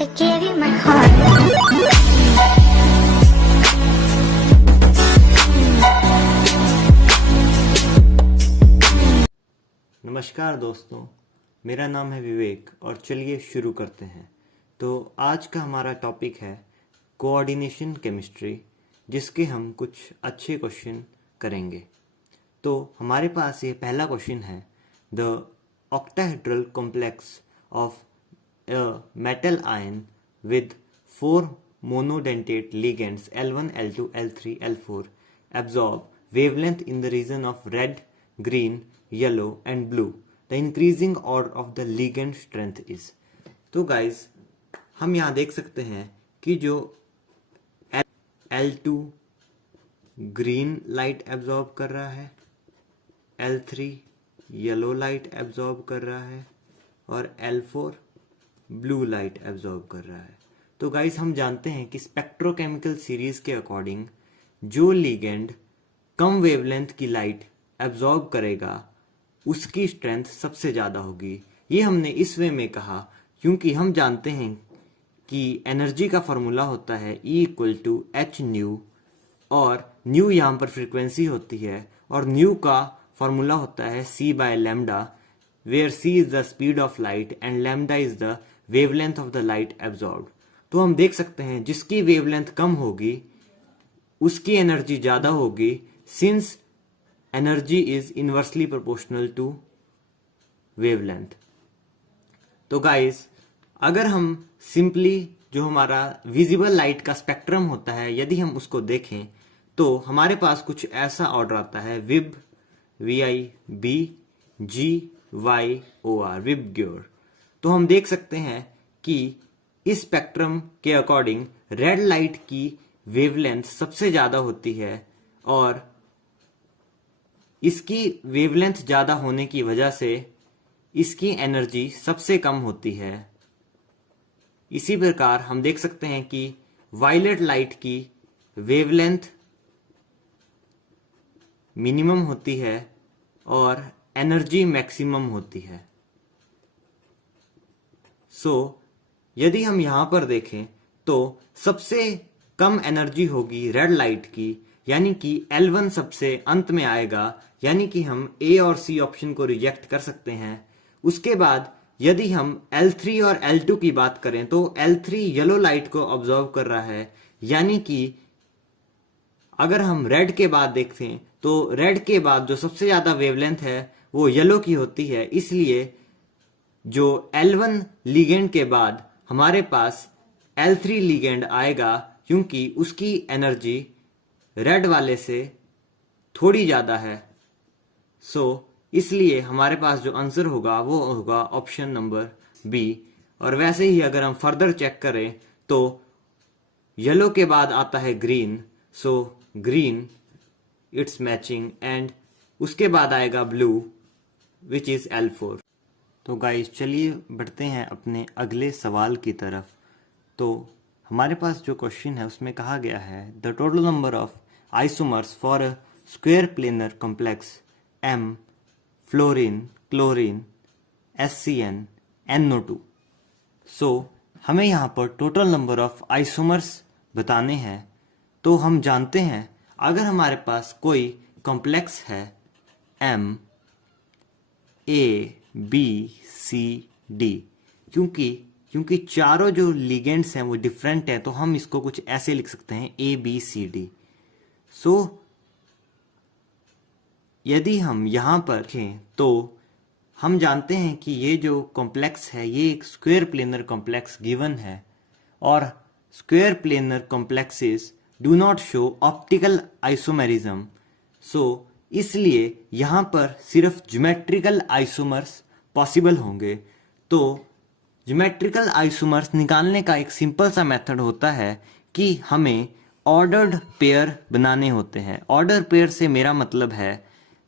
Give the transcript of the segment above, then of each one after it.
I gave you my heart. नमस्कार दोस्तों, मेरा नाम है विवेक और चलिए शुरू करते हैं। तो आज का हमारा टॉपिक है कोऑर्डिनेशन केमिस्ट्री, जिसके हम कुछ अच्छे क्वेश्चन करेंगे। तो हमारे पास ये पहला क्वेश्चन है, the octahedral complex of a metal ion with 4 monodentate ligands L1, L2, L3, L4 absorb wavelength in the region of red, green, yellow and blue. The increasing order of the ligand strength is. तो guys, हम यहाँ देख सकते हैं कि जो L2 green light absorb कर रहा है, L3 येलो लाइट एब्जॉर्ब कर रहा है और L4 ब्लू लाइट एब्जॉर्ब कर रहा है। तो गाइस, हम जानते हैं कि स्पेक्ट्रोकेमिकल सीरीज के अकॉर्डिंग जो लिगेंड कम वेवलेंथ की लाइट एब्जॉर्ब करेगा उसकी स्ट्रेंथ सबसे ज़्यादा होगी। ये हमने इस वे में कहा क्योंकि हम जानते हैं कि एनर्जी का फॉर्मूला होता है E=h/ν और न्यू यहाँ पर फ्रीक्वेंसी होती है और न्यू का फॉर्मूला होता है c/λ, where c is the speed of light and lambda is the wavelength of the light absorbed। तो हम देख सकते हैं जिसकी वेवलेंथ कम होगी उसकी एनर्जी ज़्यादा होगी, since energy is inversely proportional to wavelength. तो गाइस, अगर हम सिंपली जो हमारा विजिबल लाइट का स्पेक्ट्रम होता है यदि हम उसको देखें तो हमारे पास कुछ ऐसा ऑर्डर आता है, विब, VIB-GYOR, विबग्योर। तो हम देख सकते हैं कि इस स्पेक्ट्रम के अकॉर्डिंग रेड लाइट की वेवलेंथ सबसे ज़्यादा होती है और इसकी वेवलेंथ ज़्यादा होने की वजह से इसकी एनर्जी सबसे कम होती है। इसी प्रकार हम देख सकते हैं कि वायलेट लाइट की वेवलेंथ मिनिमम होती है और एनर्जी मैक्सिमम होती है। यदि हम यहाँ पर देखें तो सबसे कम एनर्जी होगी रेड लाइट की, यानी कि L1 सबसे अंत में आएगा, यानी कि हम A और C ऑप्शन को रिजेक्ट कर सकते हैं। उसके बाद यदि हम L3 और L2 की बात करें तो L3 येलो लाइट को ऑब्जर्व कर रहा है, यानी कि अगर हम रेड के बाद देखते हैं तो रेड के बाद जो सबसे ज़्यादा वेवलेंथ है वो येलो की होती है। इसलिए जो L1 लिगेंड के बाद हमारे पास L3 लिगेंड आएगा, क्योंकि उसकी एनर्जी रेड वाले से थोड़ी ज़्यादा है। इसलिए हमारे पास जो आंसर होगा वो होगा ऑप्शन नंबर बी। और वैसे ही अगर हम फर्दर चेक करें तो येलो के बाद आता है green, green it's matching, and उसके बाद आएगा ब्लू विच इज़ L4। तो गाइस, चलिए बढ़ते हैं अपने अगले सवाल की तरफ। तो हमारे पास जो क्वेश्चन है उसमें कहा गया है, the total number of isomers for a square planar complex M fluorine chlorine SCN NO2। हमें यहाँ पर टोटल नंबर ऑफ आइसोमर्स बताने हैं। तो हम जानते हैं अगर हमारे पास कोई कॉम्प्लेक्स है M ABCD, क्योंकि चारों जो लिगेंड्स हैं वो डिफरेंट हैं, तो हम इसको कुछ ऐसे लिख सकते हैं ABCD। यदि हम यहाँ पर देखें तो हम जानते हैं कि ये जो कॉम्प्लेक्स है ये एक स्क्वायर प्लेनर कॉम्प्लेक्स गिवन है और square planar complexes do not show optical isomerism. इसलिए यहाँ पर सिर्फ ज्योमेट्रिकल आइसोमर्स पॉसिबल होंगे। तो ज्योमेट्रिकल आइसोमर्स निकालने का एक सिंपल सा मेथड होता है कि हमें ऑर्डर्ड पेयर बनाने होते हैं। ऑर्डर पेयर से मेरा मतलब है,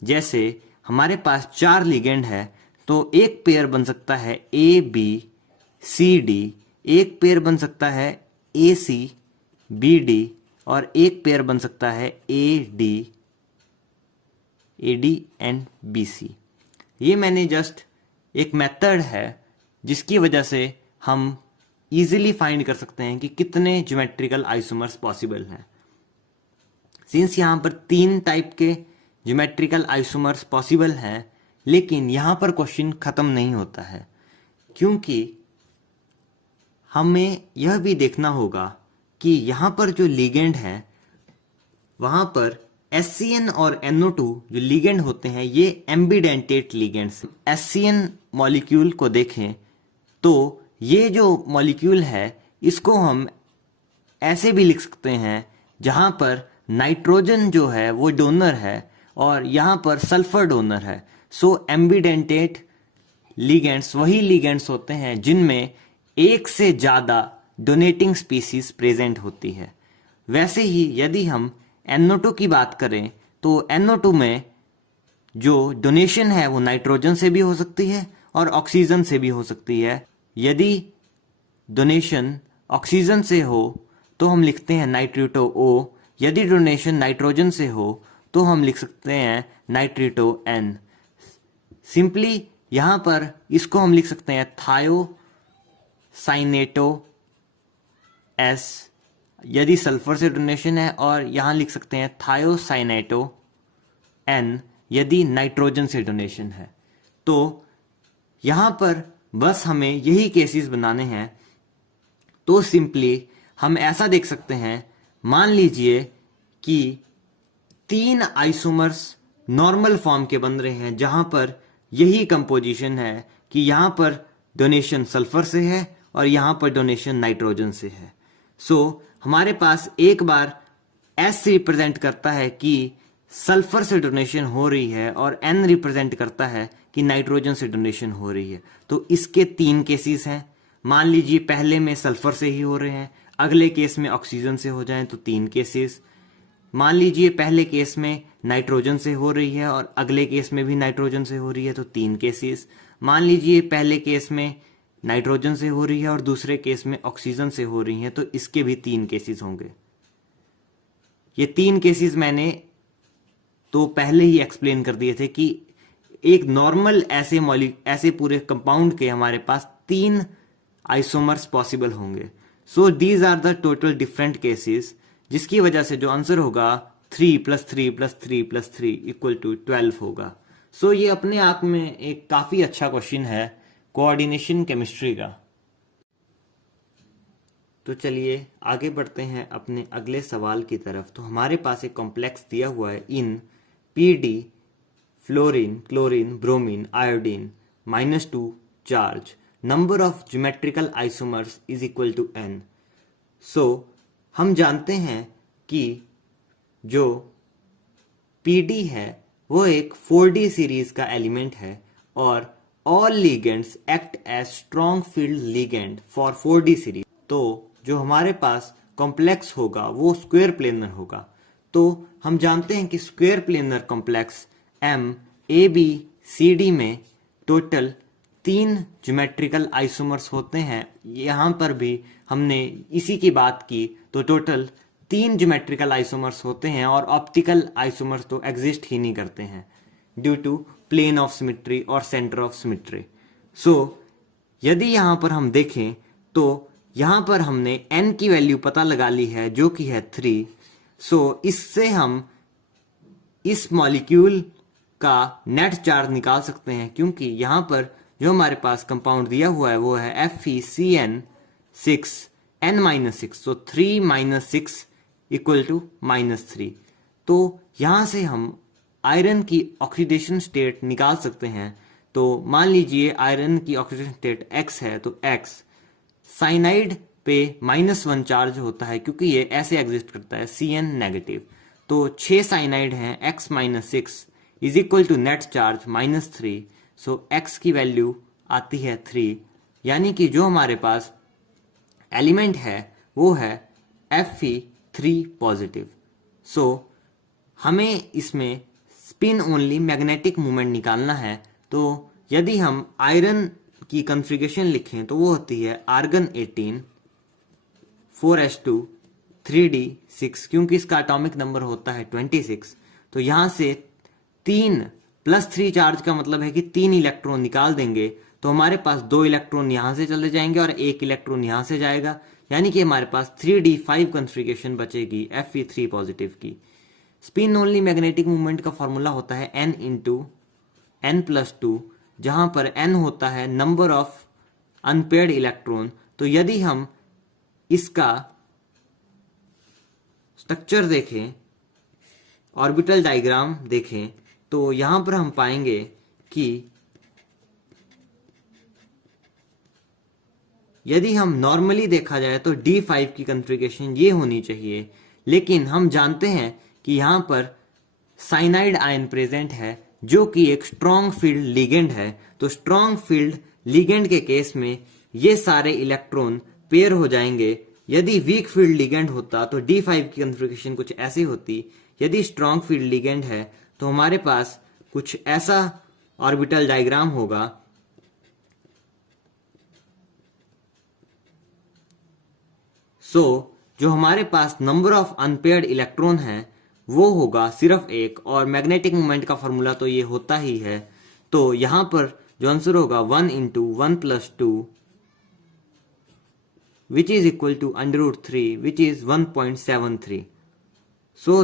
जैसे हमारे पास 4 लिगेंड है तो एक पेयर बन सकता है ABCD, एक पेयर बन सकता है ACBD और एक पेयर बन सकता है AD एंड BC। ये मैंने जस्ट एक मेथड है जिसकी वजह से हम इजीली फाइंड कर सकते हैं कि कितने ज्योमेट्रिकल आइसोमर्स पॉसिबल हैं। सिंस यहाँ पर 3 टाइप के ज्योमेट्रिकल आइसोमर्स पॉसिबल हैं, लेकिन यहाँ पर क्वेश्चन खत्म नहीं होता है, क्योंकि हमें यह भी देखना होगा कि यहाँ पर जो लिगेंड है वहाँ पर SCN और NO2 जो लिगेंड होते हैं ये एम्बिडेंटेट लिगेंड्स। SCN मॉलिक्यूल को देखें तो ये जो मॉलिक्यूल है इसको हम ऐसे भी लिख सकते हैं जहाँ पर नाइट्रोजन जो है वो डोनर है और यहाँ पर सल्फर डोनर है। सो एम्बिडेंटेट लिगेंड्स वही लिगेंड्स होते हैं जिनमें एक से ज़्यादा डोनेटिंग स्पीसीज प्रेजेंट होती है। वैसे ही यदि हम NO2 की बात करें तो NO2 में जो डोनेशन है वो नाइट्रोजन से भी हो सकती है और ऑक्सीजन से भी हो सकती है। यदि डोनेशन ऑक्सीजन से हो तो हम लिखते हैं नाइट्रिटो O, यदि डोनेशन नाइट्रोजन से हो तो हम लिख सकते हैं नाइट्रिटो N। सिंपली यहाँ पर इसको हम लिख सकते हैं थायोसाइनेटो S यदि सल्फर से डोनेशन है, और यहाँ लिख सकते हैं थायोसाइनेटो N यदि नाइट्रोजन से डोनेशन है। तो यहाँ पर बस हमें यही केसेस बनाने हैं। तो सिंपली हम ऐसा देख सकते हैं, मान लीजिए कि 3 आइसोमर्स नॉर्मल फॉर्म के बन रहे हैं जहाँ पर यही कंपोजिशन है कि यहाँ पर डोनेशन सल्फर से है और यहाँ पर डोनेशन नाइट्रोजन से है। सो हमारे पास एक बार S रिप्रेजेंट करता है कि सल्फर से डोनेशन हो रही है और N रिप्रेजेंट करता है कि नाइट्रोजन से डोनेशन हो रही है। तो इसके 3 केसेस हैं। मान लीजिए पहले में सल्फर से ही हो रहे हैं, अगले केस में ऑक्सीजन से हो जाएं तो 3 केसेस। मान लीजिए पहले केस में नाइट्रोजन से हो रही है और अगले केस में भी नाइट्रोजन से हो रही है तो 3 केसेस। मान लीजिए पहले केस में नाइट्रोजन से हो रही है और दूसरे केस में ऑक्सीजन से हो रही है तो इसके भी 3 केसेस होंगे। ये 3 केसेस मैंने तो पहले ही एक्सप्लेन कर दिए थे कि एक नॉर्मल ऐसे पूरे कंपाउंड के हमारे पास 3 आइसोमर्स पॉसिबल होंगे। So these are the total different cases, जिसकी वजह से जो आंसर होगा 3 + 3 + 3 + 3 = 12 होगा। सो ये अपने आप में एक काफ़ी अच्छा क्वेश्चन है कोऑर्डिनेशन केमिस्ट्री का। तो चलिए आगे बढ़ते हैं अपने अगले सवाल की तरफ। तो हमारे पास एक कॉम्प्लेक्स दिया हुआ है in PD fluorine chlorine bromine iodine -2 charge, number of geometrical isomers is equal to N। सो हम जानते हैं कि जो PD है वो एक 4D सीरीज का एलिमेंट है और all ligands act as strong field ligand for 4D series. तो जो हमारे पास कॉम्प्लेक्स होगा वो स्क्वायर प्लेनर होगा। तो हम जानते हैं कि स्क्वायर प्लेनर कॉम्प्लेक्स MABCD में टोटल 3 ज्योमेट्रिकल आइसोमर्स होते हैं। यहाँ पर भी हमने इसी की बात की तो टोटल 3 ज्योमेट्रिकल आइसोमर्स होते हैं और ऑप्टिकल आइसोमर्स तो एग्जिस्ट ही नहीं करते हैं due to plane of symmetry और सेंटर ऑफ सिमेट्री। सो यदि यहाँ पर हम देखें तो यहाँ पर हमने N की वैल्यू पता लगा ली है जो कि है 3। सो इससे हम इस मॉलिक्यूल का नेट चार्ज निकाल सकते हैं, क्योंकि यहाँ पर जो हमारे पास कंपाउंड दिया हुआ है वो है FeCN6N-6। सो 3 - 6 = -3। तो यहाँ से हम आयरन की ऑक्सीडेशन स्टेट निकाल सकते हैं। तो मान लीजिए आयरन की ऑक्सीडेशन स्टेट X है तो X साइनाइड पे -1 चार्ज होता है क्योंकि ये ऐसे एग्जिस्ट करता है CN नेगेटिव। तो 6 साइनाइड हैं, X - 6 is equal to net charge -3। So X की वैल्यू आती है 3, यानी कि जो हमारे पास एलिमेंट है वो है Fe3 पॉजिटिव। सो हमें इसमें स्पिन ओनली मैग्नेटिक मोमेंट निकालना है। तो यदि हम आयरन की कॉन्फ़िगरेशन लिखें तो वो होती है आर्गन 18 4s2 3d6, क्योंकि इसका एटॉमिक नंबर होता है 26। तो यहाँ से 3 + 3 चार्ज का मतलब है कि 3 इलेक्ट्रॉन निकाल देंगे तो तो हमारे पास 2 इलेक्ट्रॉन यहाँ से चले जाएंगे और 1 इलेक्ट्रॉन यहाँ से जाएगा, यानी कि हमारे पास 3d5 कॉन्फ़िगरेशन बचेगी Fe3 पॉजिटिव की। स्पिन ओनली मैग्नेटिक मूवमेंट का फॉर्मूला होता है n इंटू n+2, जहां पर n होता है नंबर ऑफ अनपेयर्ड इलेक्ट्रॉन। तो यदि हम इसका स्ट्रक्चर देखें, ऑर्बिटल डायग्राम देखें, तो यहां पर हम पाएंगे कि यदि हम नॉर्मली देखा जाए तो D5 की कॉन्फ़िगरेशन ये होनी चाहिए, लेकिन हम जानते हैं कि यहां पर साइनाइड आयन प्रेजेंट है जो कि एक स्ट्रॉन्ग फील्ड लिगेंड है। तो स्ट्रॉन्ग फील्ड लिगेंड के केस में ये सारे इलेक्ट्रॉन पेयर हो जाएंगे। यदि वीक फील्ड लिगेंड होता तो D5 की कॉन्फ़िगरेशन कुछ ऐसी होती। यदि स्ट्रॉन्ग फील्ड लिगेंड है तो हमारे पास कुछ ऐसा ऑर्बिटल डायग्राम होगा। जो हमारे पास नंबर ऑफ अनपेयर्ड इलेक्ट्रॉन है वो होगा सिर्फ 1, और मैग्नेटिक मोमेंट का फॉर्मूला तो ये होता ही है। तो यहां पर जो आंसर होगा 1 into 1+2 which is equal to √3 which is 1.73।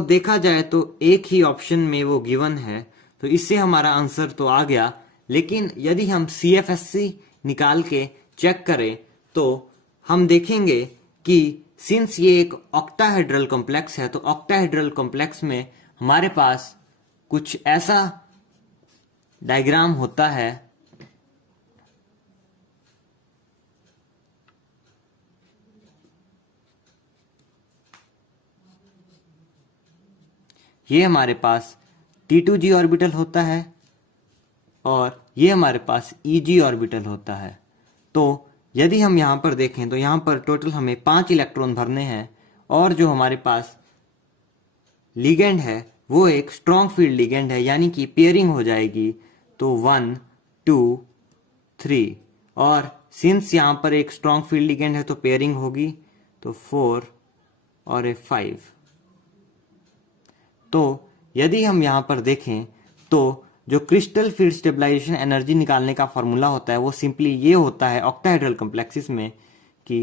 देखा जाए तो एक ही ऑप्शन में वो गिवन है, तो इससे हमारा आंसर तो आ गया। लेकिन यदि हम CFSC निकाल के चेक करें तो हम देखेंगे कि सिंस ये एक ऑक्टाहेड्रल कॉम्प्लेक्स है, तो ऑक्टाहेड्रल कॉम्प्लेक्स में हमारे पास कुछ ऐसा डायग्राम होता है। ये हमारे पास T2g ऑर्बिटल होता है और ये हमारे पास EG ऑर्बिटल होता है। तो यदि हम यहाँ पर देखें तो यहाँ पर टोटल हमें 5 इलेक्ट्रॉन भरने हैं, और जो हमारे पास लिगेंड है वो एक स्ट्रॉन्ग फील्ड लिगेंड है, यानी कि पेयरिंग हो जाएगी। तो 1 2 3, और सिंस यहाँ पर एक स्ट्रॉन्ग फील्ड लिगेंड है तो पेयरिंग होगी, तो 4 और 5। तो यदि हम यहाँ पर देखें तो जो क्रिस्टल फील्ड स्टेबलाइजेशन एनर्जी निकालने का फॉर्मूला होता है वो सिंपली ये होता है ऑक्टाहेड्रल कॉम्प्लेक्सेस में कि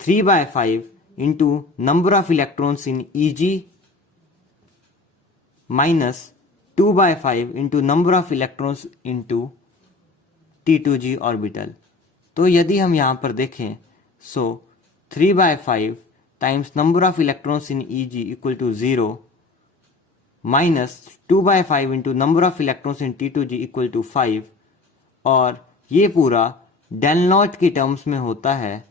3/5 into number of electrons in EG minus 2/5 into number of electrons into T2g orbital. तो यदि हम यहाँ पर देखें 3/5 times number of electrons in EG equal to 0 minus 2/5 into number of electrons in T2g equal to 5, और ये पूरा del not की टर्म्स में होता है।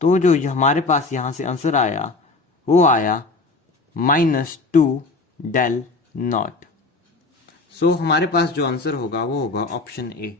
तो जो हमारे पास यहां से आंसर आया वो आया -2 डेल नॉट। हमारे पास जो आंसर होगा वो होगा ऑप्शन ए।